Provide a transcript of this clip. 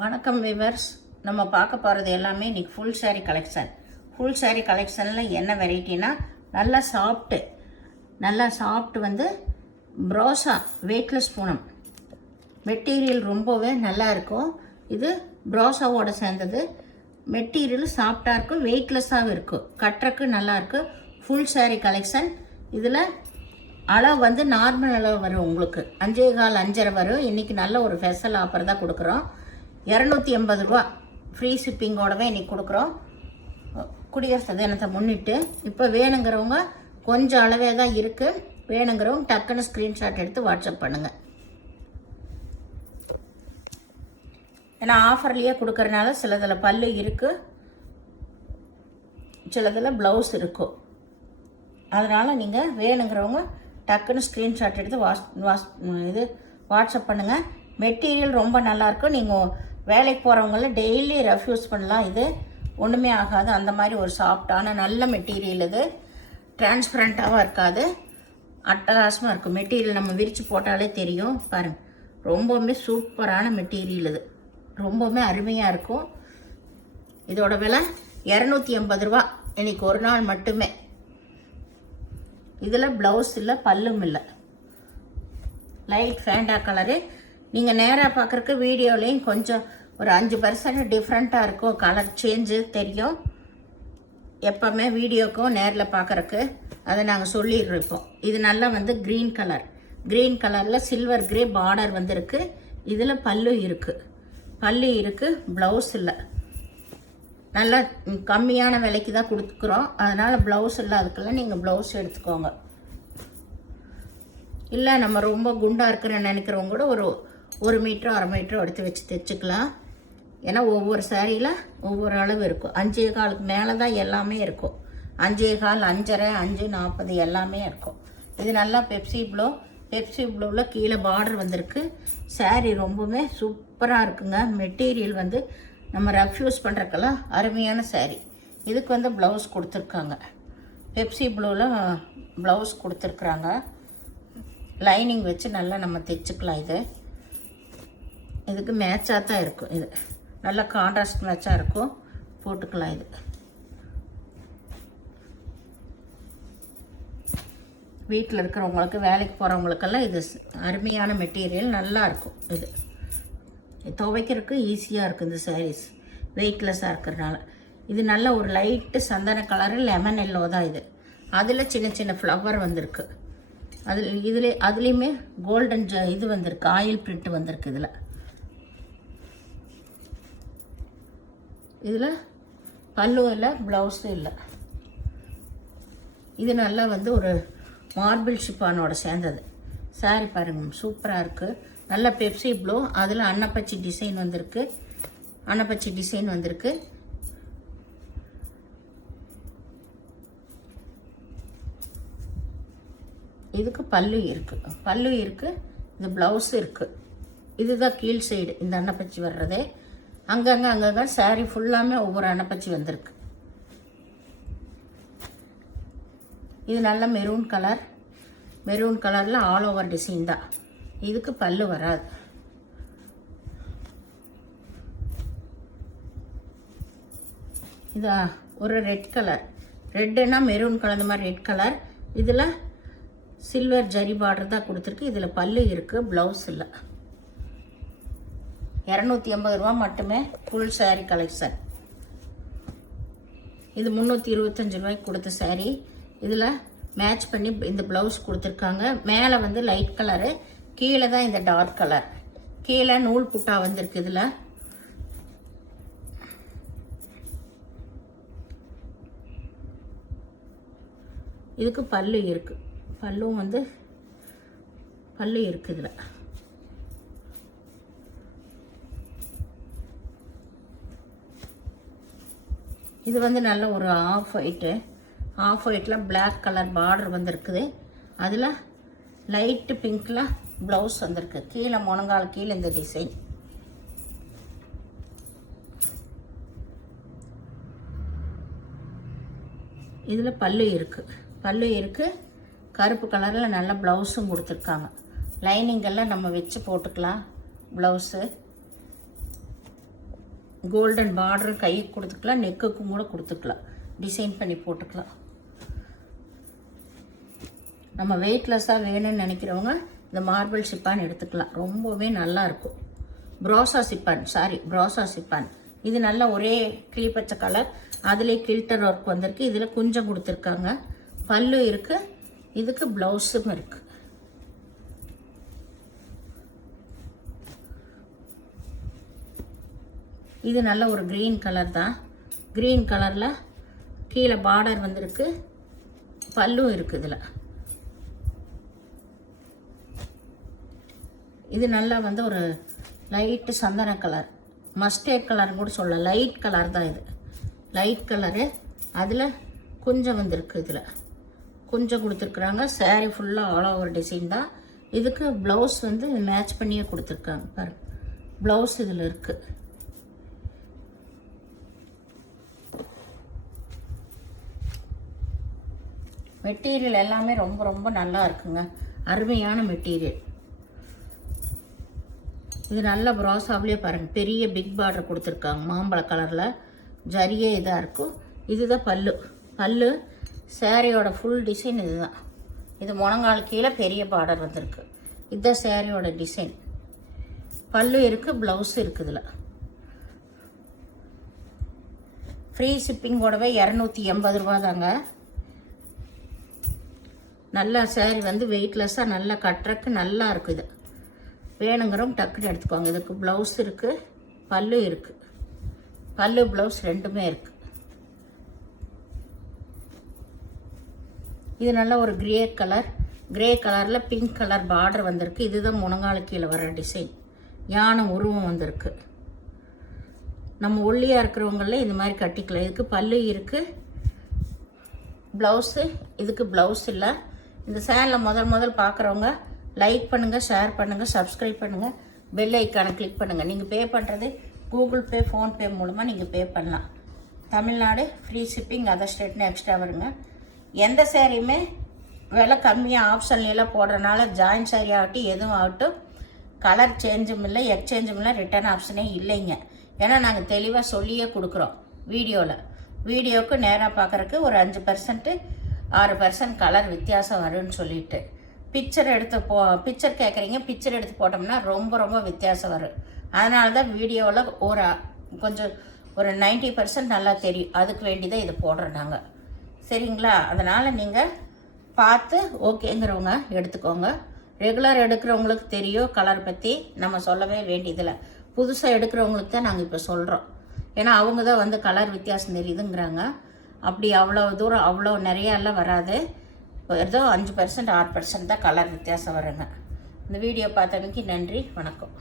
வணக்கம் விவர்ஸ். நம்ம பார்க்க போகிறது எல்லாமே இன்றைக்கி full sari collection. Full sari கலெக்ஷனில் என்ன வெரைட்டினா நல்லா சாஃப்ட் வந்து ப்ரோசா வெயிட்லெஸ் பூனம் மெட்டீரியல் ரொம்பவே நல்லா இருக்கும். இது ப்ரோசாவோட சேர்ந்தது. மெட்டீரியல் சாஃப்டாக இருக்கும், வெயிட்லெஸ்ஸாகவும் இருக்கும், கட்டுறக்கு நல்லாயிருக்கு. Full sari collection. இதில் அளவு வந்து நார்மல் அளவு வரும், உங்களுக்கு 5.25 5.5 வரும். இன்றைக்கி நல்ல ஒரு ஸ்பெஷல் ஆஃபர் தான் கொடுக்குறோம். 280 ரூபா ஃப்ரீ ஷிப்பிங்கோடவே இன்றைக்கி கொடுக்குறோம், குடியரசு தினத்தை முன்னிட்டு. இப்போ வேணுங்கிறவங்க கொஞ்சம் அளவே தான் இருக்குது. வேணுங்கிறவங்க டக்குன்னு ஸ்க்ரீன்ஷாட் எடுத்து வாட்ஸ்அப் பண்ணுங்கள். ஏன்னா ஆஃபர்லேயே கொடுக்குறனால சிலதில் பல்லு இருக்குது, சிலதில் ப்ளவுஸ் இருக்கும். அதனால் நீங்கள் வேணுங்கிறவங்க டக்குன்னு ஸ்க்ரீன்ஷாட் எடுத்து வாட்ஸ்அப் பண்ணுங்கள். மெட்டீரியல் ரொம்ப நல்லாயிருக்கும். நீங்கள் வேலைக்கு போகிறவங்கள டெய்லி ரெஃப்யூஸ் பண்ணலாம். இது ஒன்றுமே ஆகாது. அந்த மாதிரி ஒரு சாஃப்டான நல்ல மெட்டீரியல். இது டிரான்ஸ்பரண்ட்டாகவும் இருக்காது, அட்டகாசமாக இருக்கும். மெட்டீரியல் நம்ம விரித்து போட்டாலே தெரியும் பாருங்கள். ரொம்பவுமே சூப்பரான மெட்டீரியல். இது ரொம்பவுமே அருமையாக இருக்கும். இதோட விலை 280 ரூபா இன்றைக்கி ஒரு நாள் மட்டுமே. இதில் ப்ளவுஸ் இல்லை, பல்லும் இல்லை. Light Fanta colour. நீங்கள் நேராக பார்க்குறக்கு வீடியோலேயும் கொஞ்சம் ஒரு 5% டிஃப்ரெண்ட்டாக இருக்கும், கலர் சேஞ்சு தெரியும். எப்போவுமே வீடியோக்கும் நேரில் பார்க்குறக்கு அதை நாங்கள் சொல்லிடுறோம். இது நல்லா வந்து க்ரீன் கலரில் சில்வர் கிரே பார்டர் வந்துருக்கு. இதில் பல்லு இருக்குது, ப்ளவுஸ் இல்லை. நல்லா கம்மியான விலைக்கு தான் கொடுக்குறோம். அதனால் ப்ளவுஸ் இல்லாததுக்கெல்லாம் நீங்கள் ப்ளவுஸ் எடுத்துக்கோங்க. இல்லை நம்ம ரொம்ப குண்டாக இருக்கிறேன்னு நினைக்கிறவங்க கூட ஒரு மீட்டரோ 1/2 மீட்டரோ எடுத்து வச்சு தைச்சிக்கலாம். ஏன்னா ஒவ்வொரு சாரியில் ஒவ்வொரு அளவு இருக்கும். 5.25 மேலே தான் எல்லாமே இருக்கும். 5.25 5.5 5.40 எல்லாமே இருக்கும். இது நல்லா பெப்சி ப்ளூவில் கீழே பார்டர் வந்திருக்கு. சாரி ரொம்பவுமே சூப்பராக இருக்குங்க. மெட்டீரியல் வந்து நம்ம ரெஃப்யூஸ் பண்ணுறக்கெல்லாம் அருமையான சாரி. இதுக்கு வந்து ப்ளவுஸ் கொடுத்துருக்காங்க. பெப்சி ப்ளூவில் ப்ளவுஸ் கொடுத்துருக்குறாங்க. லைனிங் வச்சு நல்லா நம்ம தைச்சிக்கலாம். இதுக்கு மேட்சாக தான் இருக்கும். இது நல்லா கான்ட்ராஸ்ட் மேட்சாக இருக்கும், போட்டுக்கலாம். இது வீட்டில் இருக்கிறவங்களுக்கு, வேலைக்கு போகிறவங்களுக்கெல்லாம் இது அருமையான மெட்டீரியல், நல்லா இருக்கும். இது துவைக்கிறதுக்கு ஈஸியாக இருக்குது. இந்த சாரீஸ் வெயிட்லெஸ்ஸாக இருக்கிறதுனால. இது நல்ல ஒரு லைட்டு சந்தன கலரு, லெமன் எல்லோ தான் இது. அதில் சின்ன சின்ன ஃப்ளவர் வந்திருக்கு. அதுலேயுமே கோல்டன் இது வந்திருக்கு, ஆயில் பிரிண்ட் வந்திருக்கு. இதில் பல்லு இல்லை, ப்ளவுஸும் இல்லை. இது நல்லா வந்து ஒரு மார்பிள் ஷிப்பானோட சேர்ந்தது. சாரி பாருங்க, சூப்பராக இருக்குது. நல்ல பெப்சி ப்ளூ, அதில் அன்னப்பச்சி டிசைன் வந்திருக்கு. இதுக்கு பல்லு இருக்குது, இது ப்ளவுஸு இருக்குது. இதுதான் கீழ் சைடு இந்த அன்னப்பச்சி வர்றதே. அங்கங்கே சாரீ ஃபுல்லாமே ஒவ்வொரு அன்னப்பச்சி வந்திருக்கு. இது நல்ல மெரூன் கலரில் ஆல் ஓவர் டிசைன் தான். இதுக்கு பல்லு வராது. இது ஒரு ரெட்டுன்னா மெரூன் கலந்த மாதிரி ரெட் கலர். இதில் சில்வர் ஜரி பார்டர் தான் கொடுத்துருக்கு. இதில் பல்லு இருக்குது, ப்ளவுஸ் இல்லை. 280 ரூபா மட்டுமே ஃபுல் சாரீ கலெக்ஷன். இது 325 ரூபாய்க்கு கொடுத்த சாரீ. இதில் மேட்ச் பண்ணி இந்த ப்ளவுஸ் கொடுத்துருக்காங்க. மேலே வந்து லைட் கலரு, கீழே தான் இந்த டார்க் கலர். கீழே நூல் புட்டா வந்திருக்கு. இதில் இதுக்கு பல்லு இருக்குது. பல்லு இருக்குது. இதில் இது வந்து நல்ல ஒரு ஆஃப் ஒயிட்டில் பிளாக் கலர் பார்டர் வந்திருக்குது. அதில் லைட்டு பிங்க்கில் ப்ளவுஸ் வந்திருக்கு. கீழே முழங்கால் கீழே இந்த டிசைன். இதில் பல்லு இருக்குது, கருப்பு கலரில் நல்ல ப்ளவுஸும் கொடுத்துருக்காங்க. லைனிங்கெல்லாம் நம்ம வச்சு போட்டுக்கலாம் ப்ளவுஸு. கோல்டன் பார்டர் கைக்கு கொடுத்துக்கலாம், நெக்குக்கும் கூட கொடுத்துக்கலாம், டிசைன் பண்ணி போட்டுக்கலாம். நம்ம வெயிட்லெஸ்ஸாக வேணும்னு நினைக்கிறவங்க இந்த மார்பிள் சிப்பான் எடுத்துக்கலாம், ரொம்பவே நல்லாயிருக்கும். ப்ரோசா சிப்பான் இது நல்ல ஒரே கிளிப்பச்சை கலர், அதிலே கில்டர் ஒர்க் வந்திருக்கு. இதில் குஞ்சம் கொடுத்துருக்காங்க, பல்லு இருக்குது, இதுக்கு ப்ளவுஸும் இருக்குது. இது நல்ல ஒரு க்ரீன் கலர் தான். க்ரீன் கலரில் கீழே பார்டர் வந்திருக்கு, பல்லும் இருக்குது. இதில் இது நல்லா வந்து ஒரு லைட்டு சந்தன கலர், மஸ்டர்ட் கலர் கூட சொல்லலாம், லைட் கலர் தான் இது, லைட் கலரு. அதில் குஞ்சம் வந்திருக்கு, இதில் குஞ்சம் கொடுத்துருக்குறாங்க. சாரீ ஃபுல்லாக ஆல் ஓவர் டிசைன் தான். இதுக்கு ப்ளவுஸ் வந்து மேட்ச் பண்ணியே கொடுத்துருக்காங்க பாருங்க, ப்ளவுஸ் இதில் இருக்குது. மெட்டீரியல் எல்லாமே ரொம்ப ரொம்ப நல்லா இருக்குங்க, அருமையான மெட்டீரியல். இது நல்ல ப்ராஸாவிலே பாருங்கள், பெரிய பிக் பார்டர் கொடுத்துருக்காங்க, மாம்பழ கலரில் ஜரியே இதாக இருக்கும். இதுதான் பல்லு சேரீயோட ஃபுல் டிசைன் இதுதான். இது முழங்கால் கீழே பெரிய பார்டர் வந்திருக்கு. இதுதான் சேரீயோட டிசைன். பல்லு இருக்குது, ப்ளவுஸ் இருக்குது. இதில் ஃப்ரீ ஷிப்பிங்கோடவே 280 ரூபா தாங்க. நல்லா சேரீ வந்து வெயிட்லெஸ்ஸாக நல்லா கட்டுறக்கு நல்லா இருக்குது. வேணுங்கிறவங்க டக்குன்னு எடுத்துக்கோங்க. இதுக்கு ப்ளவுஸ் இருக்குது, பல்லு இருக்குது, பல்லு ப்ளவுஸ் ரெண்டுமே இருக்குது. இது நல்ல ஒரு கிரே கலரில் பிங்க் கலர் பார்டர் வந்திருக்கு. இதுதான் முழங்கால கீழே வர டிசைன், யானை உருவம் வந்திருக்கு. நம்ம ஒல்லியாக இருக்கிறவங்கள இது மாதிரி கட்டிக்கலாம். இதுக்கு பல்லு இருக்குது, ப்ளவுஸு, இதுக்கு ப்ளவுஸ் இல்லை. இந்த சேனலை முதல் பார்க்குறவங்க லைக் பண்ணுங்கள், ஷேர் பண்ணுங்கள், சப்ஸ்கிரைப் பண்ணுங்கள், பெல் ஐக்கானை கிளிக் பண்ணுங்கள். நீங்கள் பே பண்ணுறது கூகுள் பே, ஃபோன்பே மூலமாக நீங்கள் பே பண்ணலாம். தமிழ்நாடு ஃப்ரீ ஷிப்பிங், அதர் ஸ்டேட்னு எக்ஸ்ட்ரா வருங்க. எந்த சேரீயுமே விலை கம்மியாக ஆப்ஷன்லாம் போடுறதுனால ஜாயின் சாரி ஆகட்டும் எதுவும் ஆகட்டும் கலர் சேஞ்சும் இல்லை, எக்ஸ்சேஞ்சும் இல்லை, ரிட்டர்ன் ஆப்ஷனே இல்லைங்க. ஏன்னா நாங்கள் தெளிவாக சொல்லியே கொடுக்குறோம் வீடியோவுக்கு நேராக பார்க்குறக்கு ஒரு 5% 6% கலர் வித்தியாசம் வரும்னு சொல்லிட்டு பிக்சர் கேட்குறீங்க. பிக்சர் எடுத்து போட்டோம்னா ரொம்ப ரொம்ப வித்தியாசம் வரும். அதனால தான் வீடியோவில் கொஞ்சம் ஒரு 90% நல்லா தெரியும். அதுக்கு வேண்டி தான் இதை போடுறோம் நாங்கள், சரிங்களா? அதனால் நீங்கள் பார்த்து ஓகேங்கிறவங்க எடுத்துக்கோங்க. ரெகுலர் எடுக்கிறவங்களுக்கு தெரியும் கலர் பற்றி, நம்ம சொல்லவே வேண்டியதில்லை. புதுசாக எடுக்கிறவங்களுக்கு தான் நாங்கள் இப்போ சொல்கிறோம். ஏன்னா அவங்க தான் வந்து கலர் வித்தியாசம் தெரியுதுங்கிறாங்க. அப்படி அவ்வளோ தூரம் அவ்வளோ நிறையாலாம் வராது. ஏதோ 5% 6% தான் கலர் வித்தியாசம் வருங்க. இந்த வீடியோ பார்த்தவங்களுக்கு நன்றி, வணக்கம்.